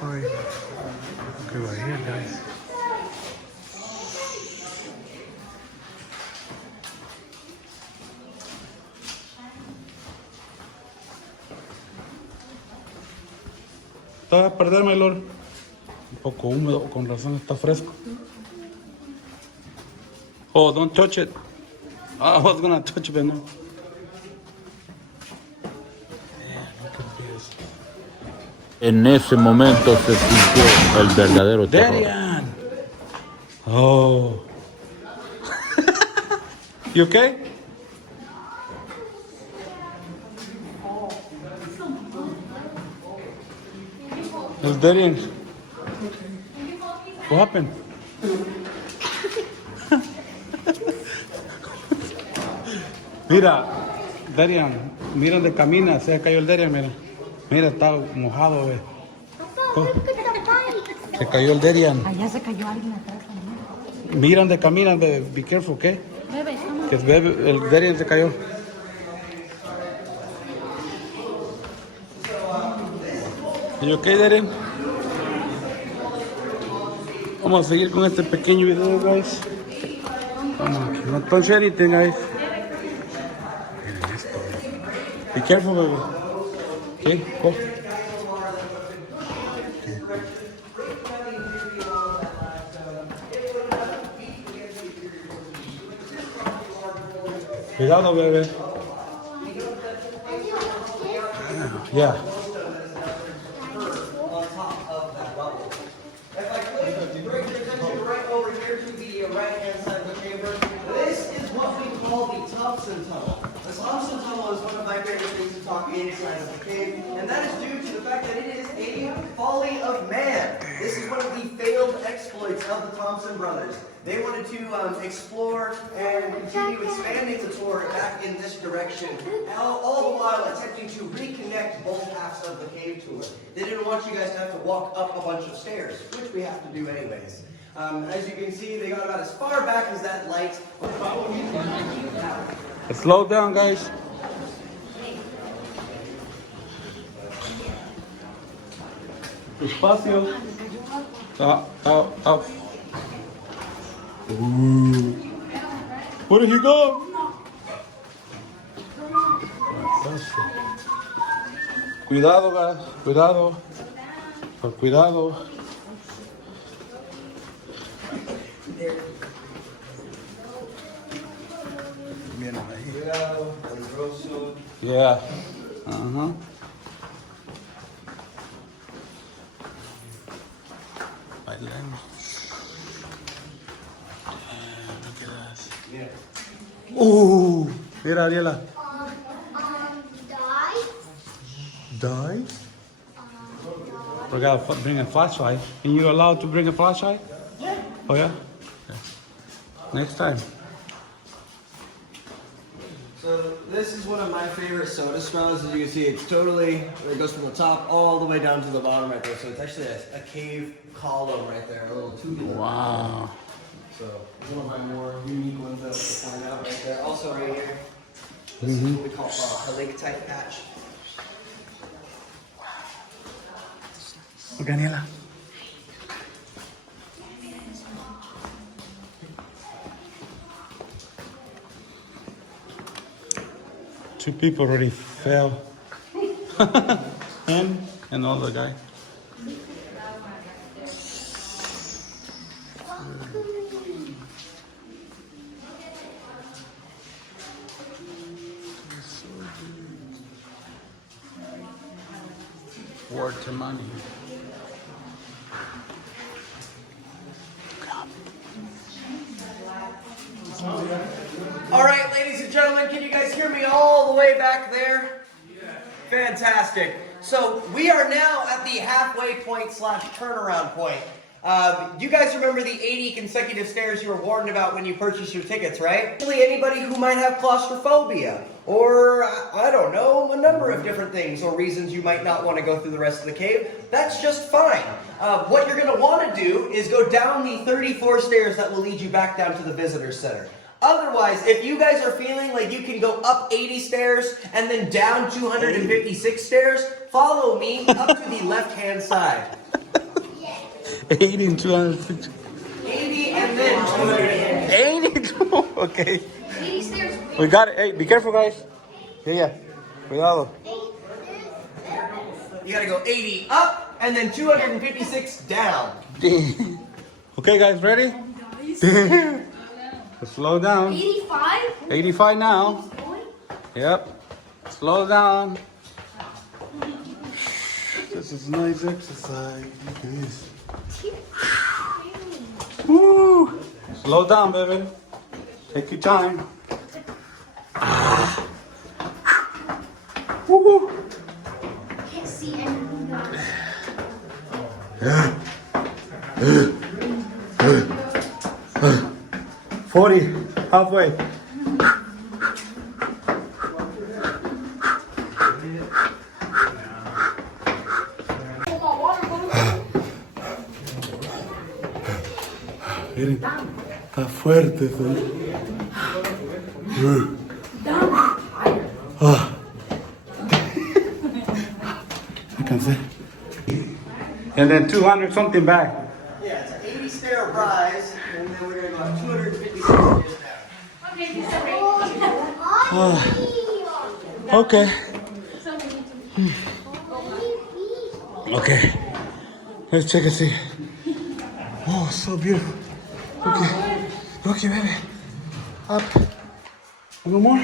Sorry. Okay, right here, guys. Está a perderme, Lord. Un poco húmedo, con razón está fresco. Oh, don't touch it. I was gonna touch it, but no. En ese momento se sintió el verdadero terror. Darian! Oh. You okay? It's Darian. What happened? Mira, Darian, mira donde camina, se cayó el Darian, mira. Mira, está mojado, ve. Oh, se cayó el Darian. Allá se cayó alguien atrás también. Mira donde camina, be careful, ¿ok? Bebe, estamos. Que el Darian se cayó. ¿Y ok, Darian? Vamos a seguir con este pequeño video, guys. Vamos, no touch anything, guys. Miren esto. Be careful, baby. Okay, go. Cuidado, bebé. Yeah. The Thompson Tunnel is one of my favorite things to talk inside of the cave, and that is due to the fact that it is a folly of man. This is one of the failed exploits of the Thompson brothers. They wanted to explore and continue expanding the tour back in this direction, all the while attempting to reconnect both halves of the cave tour. They didn't want you guys to have to walk up a bunch of stairs, which we have to do anyways. As you can see, they got about as far back as that light. Slow down, guys. Despacio. Out. Ooh. Where did he go? Cuidado, guys. Cuidado. Con cuidado. Yeah. Uh-huh. Damn, look at that. Yeah. Ooh. Mira, Ariela. Die? We gotta bring a flashlight. And you allowed to bring a flashlight? Yeah. Oh, yeah? Okay. Next time. So this is one of my favorite soda straws. As you can see, it goes from the top all the way down to the bottom right there. So it's actually a cave column right there, a little tubular. Wow. So it's one of my more unique ones that I point out right there. Also right here, this is what we call a stalactite patch. Okay, Daniela. Two people already fell. Him and other guy. Water money. All right, ladies and gentlemen, can you guys hear me all the way back there? Yeah. Fantastic. So we are now at the halfway point / turnaround point. You guys remember the 80 consecutive stairs you were warned about when you purchased your tickets, right? Actually, anybody who might have claustrophobia, or I don't know, a number of different things or reasons you might not want to go through the rest of the cave, that's just fine. What you're going to want to do is go down the 34 stairs that will lead you back down to the visitor center. Otherwise, if you guys are feeling like you can go up 80 stairs and then down 256 stairs, follow me up to the left-hand side. 80 and 250. 80 and then 250. 82. Okay. 80 stairs. We got it. Hey, be careful, guys. Yeah. Cuidado. You gotta go 80 up and then 256 down. Okay, guys, ready? Slow down. 85? 85 now. Yep. Slow down. This is nice exercise. Look at this. Woo. Slow down, baby. Take your time. Woo. Can't see anything, guys. 40, halfway. Miren, está fuerte esto. Me cansé. And then 200 something back. Yeah, it's an 80 stair rise, and then we're gonna go up 256 stairs down. Okay. Okay. Let's check and see. Oh, so beautiful. Okay. Okay, baby. Up. No more?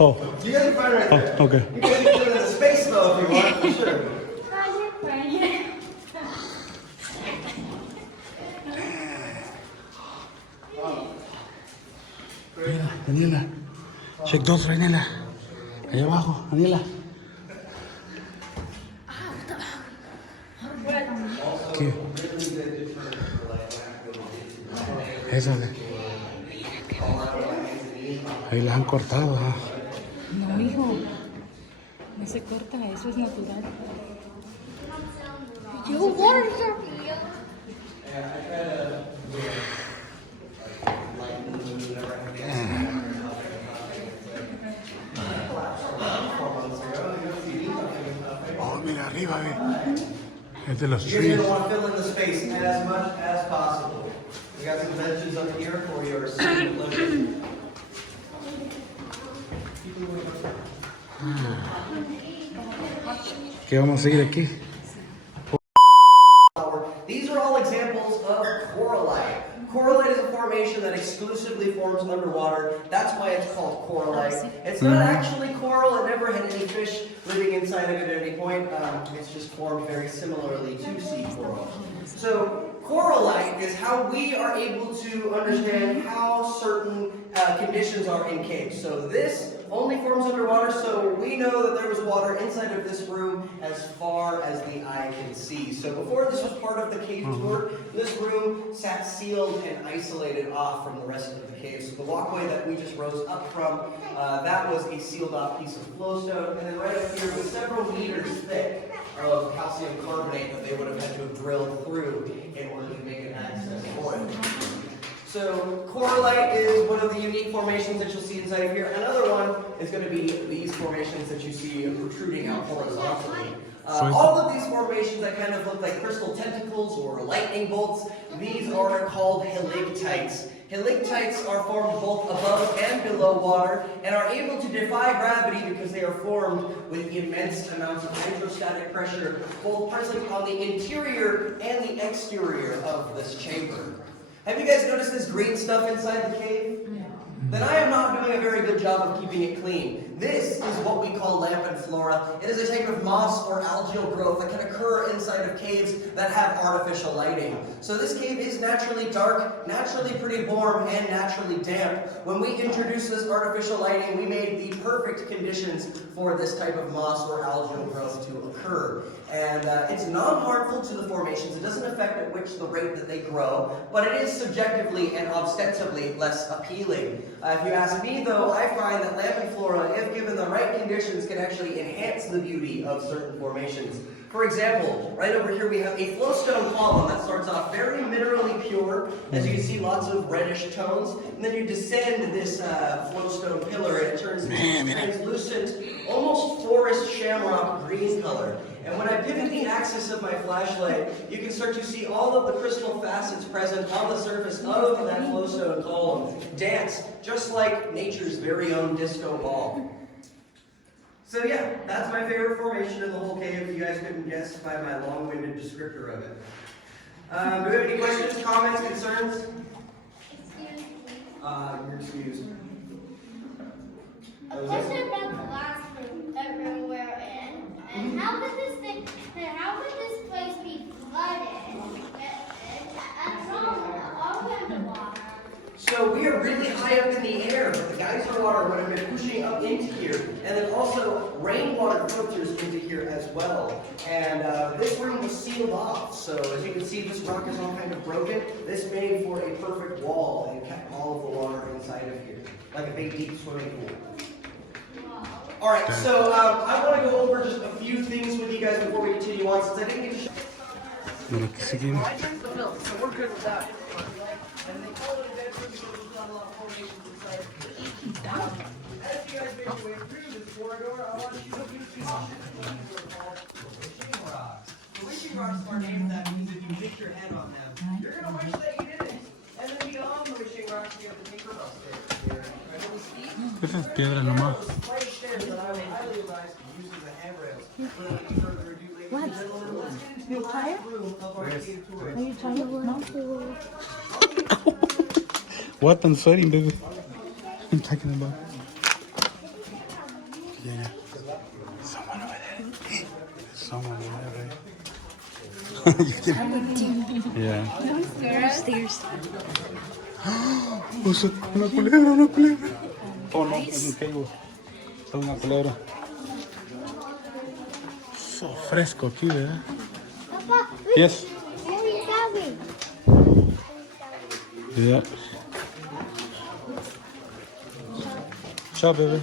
Oh. You guys are fine right there. Oh, okay. You guys can go to the space though if you want, for sure. Mira, Daniela. Check dos, Daniela. Allá abajo, Daniela. Aquí. Esa de. Ahí las han cortado, ¿ah? No, hijo. No se corta, eso es natural. Yo, water. Oh, mira arriba, ve. Es de los You're trees. gonna want to fill in the space as much as possible. We got some benches up here for your seating living. ¿Qué vamos a seguir aquí? These are all examples of corallite. Corallite is a formation that exclusively forms underwater. That's why it's called corallite. It's not actually coral. It never had any fish living inside of it at any point. It's just formed very similarly to sea coral. So corallite is how we are able to understand how certain conditions are in caves. So this only forms underwater, so we know that there was water inside of this room as far as the eye can see. So before this was part of the cave tour, this room sat sealed and isolated off from the rest of the cave. So the walkway that we just rose up from, that was a sealed off piece of flowstone, and then right up here was several meters thick of calcium carbonate that they would have had to have drilled through in order to make an access point. So corallite is one of the unique formations that you'll see inside of here. Another one is going to be these formations that you see protruding out horizontally. All of these formations that kind of look like crystal tentacles or lightning bolts, these are called helictites. Helictites are formed both above and below water and are able to defy gravity because they are formed with immense amounts of hydrostatic pressure, both present on the interior and the exterior of this chamber. Have you guys noticed this green stuff inside the cave? Then I am not doing a very good job of keeping it clean. This is what we call lampan flora. It is a type of moss or algal growth that can occur inside of caves that have artificial lighting. So this cave is naturally dark, naturally pretty warm, and naturally damp. When we introduced this artificial lighting, we made the perfect conditions for this type of moss or algal growth to occur. And it's non-harmful to the formations. It doesn't affect at which the rate that they grow, but it is subjectively and ostensibly less appealing. If you ask me, though, I find that lampan flora, if given the right conditions, can actually enhance the beauty of certain formations. For example, right over here we have a flowstone column that starts off very minerally pure. As you can see, lots of reddish tones. And then you descend this flowstone pillar and it turns into a translucent, almost forest shamrock green color. And when I pivot the axis of my flashlight, you can start to see all of the crystal facets present on the surface of that flowstone column dance, just like nature's very own disco ball. So yeah, that's my favorite formation in the whole cave, if you guys couldn't guess by my long-winded descriptor of it. Do we have any questions, comments, concerns? You're excused. A question about the last room we're in, and how could this place be flooded and all underwater? So we are really high up in the air, but the geyser water would have been pushing up into here, and then also rainwater filters into here as well. And this room was sealed off, so as you can see, this rock is all kind of broken. This made for a perfect wall and kept all of the water inside of here, like a big deep swimming pool. All right, so I want to go over just a few things with you guys before we continue on, since I didn't get to show. Bueno, aquí seguimos. So we're good with that. And they call it a bedroom, so there's not a lot of formations inside of here. As you guys make your way through this corridor, I want you to look into these options called wishing rocks. The wishing rocks are named that means if you hit your head on them, you're going to wish that you didn't. And then beyond the wishing rocks, you have the Tinkerbell stairs here. Incredibly steep. Esa es piedra nomás. Flight stairs that I would highly advise to use as a handrails. Without any further ado, ladies and gentlemen, let's get into the last room of our cave tour. Are you trying to no? What? I'm sweating, baby. I'm talking about. Yeah. Someone over there. Someone over there, right? You can... Yeah. Stairs. Una culebra, una culebra. Oh, no, es un cable. Es una culebra. So fresco aquí, ¿verdad? Papa, Yes. where are you going? Yeah. Ciao, baby.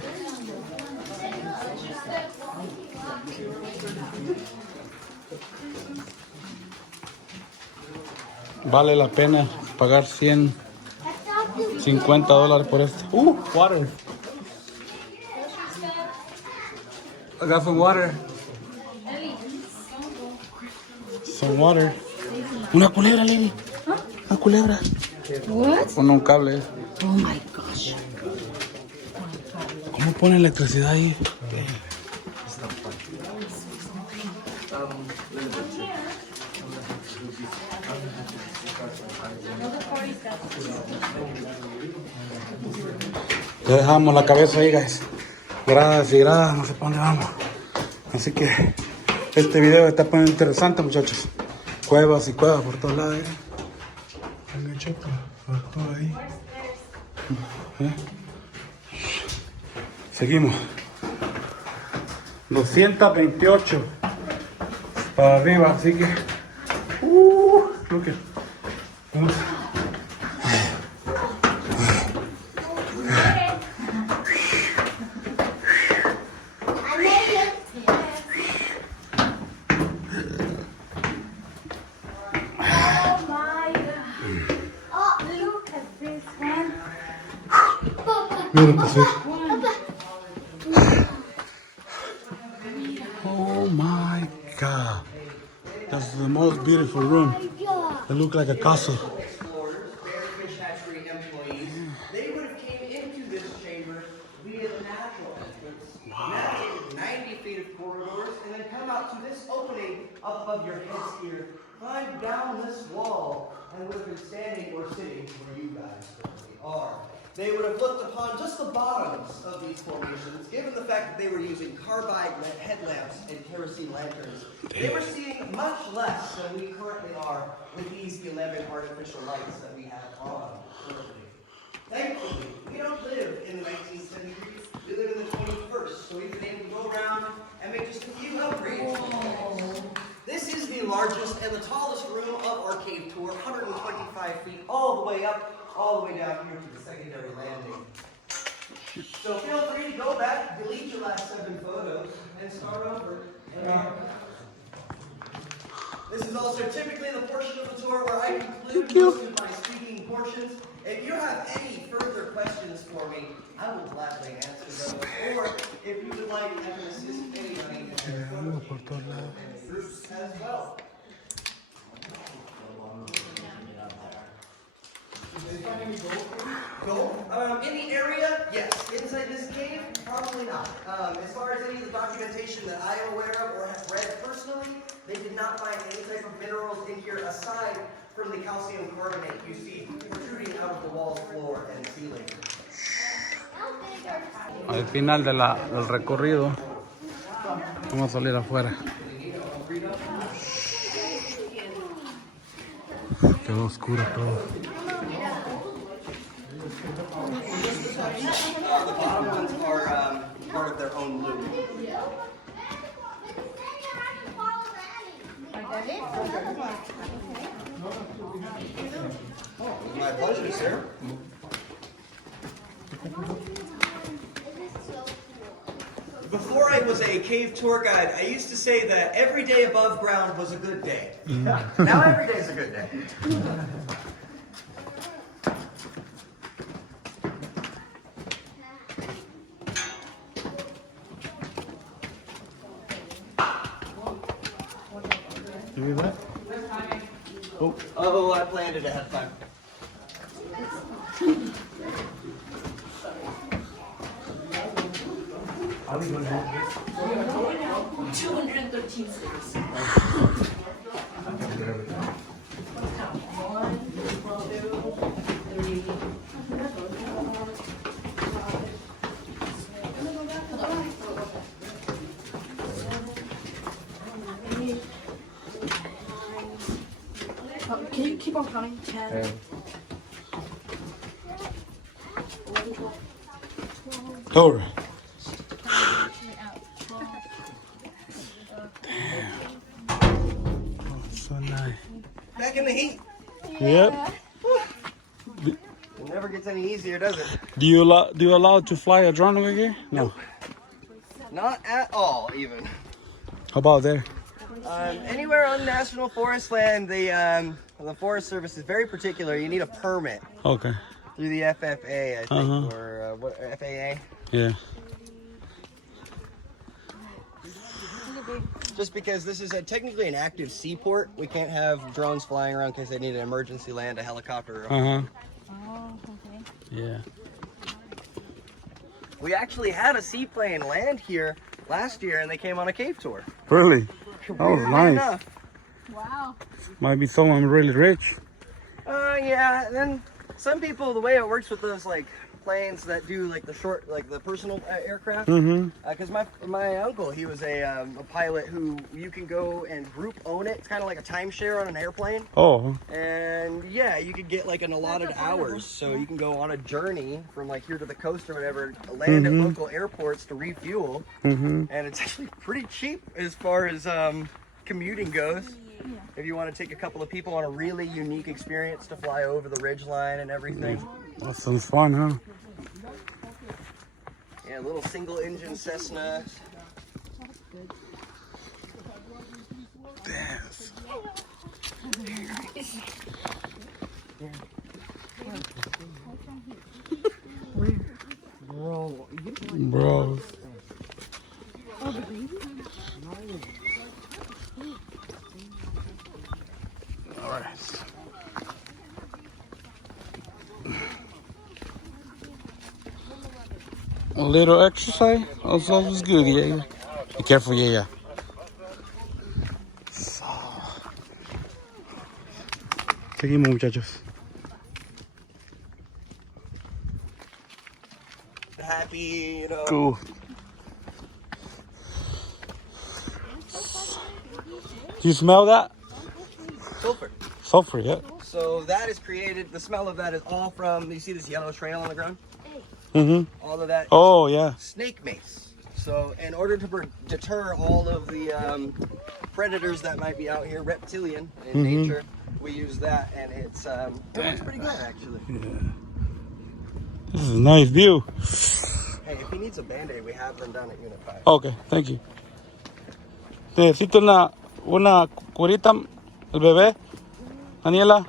Vale la pena pagar $150 por este. Water. I got some water. Some water. Una culebra, lady. Una culebra. What? Con un cable. Oh my gosh. ¿Cómo pone electricidad ahí? Ya dejamos la cabeza ahí, guys. Gradas y gradas, no sé para dónde vamos. Así que este video está poniendo interesante, muchachos. Cuevas y cuevas por todos lados. Venga, checo, por todo ahí. Seguimos. 228 para arriba, así que look at I made it. Oh my God. Oh, look at this one. mira, pues, oh my God, that's the most beautiful room. It looks like a castle. Fish hatchery employees, they would have came into this chamber via the natural entrance, navigated 90 feet of corridors, and then come out to this opening up above your heads here, climbed down this wall, and would have been standing or sitting where you guys currently are. They would have looked upon just the bottoms of these formations, given the fact that they were using carbide headlamps and kerosene lanterns. They were seeing much less than we currently are with these 11 artificial lights that we have on currently. Thankfully, we don't live in the 1970s, we live in the 21st, so we've been able to go around and make just a few upgrades. This is the largest and the tallest room of our cave tour, 125 feet all the way up, all the way down here to the secondary landing. So feel free to go back, delete your last 7 photos, and start over. This is also typically the portion of the tour where I conclude most of my speaking portions. If you have any further questions for me, I will gladly answer those. Or if you would like, I can assist anybody in their groups as well. Gold? In the area, yes. Inside this cave, probably not. As far as any of the documentation that I am aware of or have read personally, they did not find any type of minerals in here aside from the calcium carbonate you see protruding out of the walls, floor, and ceiling. Al final del recorrido, vamos a salir afuera. Quedó oscuro todo. The bottom ones are part of their own loop. My pleasure, sir. Before I was a cave tour guide, I used to say that every day above ground was a good day. Now every day is a good day. You hear that? Oh, I planned it ahead of time. Can you keep on counting? 10. Over. So nice. Back in the heat. Yep. It never gets any easier, does it? Do you allow to fly a drone over here? No. Not at all, even. How about there? Anywhere on national forest land, the Forest Service is very particular. You need a permit Okay. through the FFA, I think, or what, FAA. Yeah. Just because this is technically an active seaport, we can't have drones flying around in case they need an emergency land, a helicopter. Oh, okay. Yeah. We actually had a seaplane land here last year, and they came on a cave tour. Really? That was Weirdly nice. enough. Wow. Might be someone really rich. Yeah. And then some people, the way it works with those like planes that do like the short, like the personal aircraft. Because my uncle, he was a pilot who you can go and group own it. It's kind of like a timeshare on an airplane. Oh. And yeah, you could get like an allotted hours, so you can go on a journey from like here to the coast or whatever, land at local airports to refuel, and it's actually pretty cheap as far as commuting goes. If you want to take a couple of people on a really unique experience to fly over the ridge line and everything. That sounds fun, huh? Yeah, little single engine Cessna. Dance. Bro. All right. A little exercise also is good, yeah. Be careful, yeah. So. Seguimos, muchachos. Happy, you know. Cool. You smell that? Sulfur. Sulfur, yeah. So that is created, the smell of that is all from, you see this yellow trail on the ground? All of that. Oh, yeah. Snake mace. So in order to deter all of the predators that might be out here, reptilian in nature, we use that, and it looks pretty good actually. Yeah. This is a nice view. Hey, if he needs a band-aid, we have them down at Unit 5. Okay, thank you. Necesito una curita ¿El bebé? Daniela.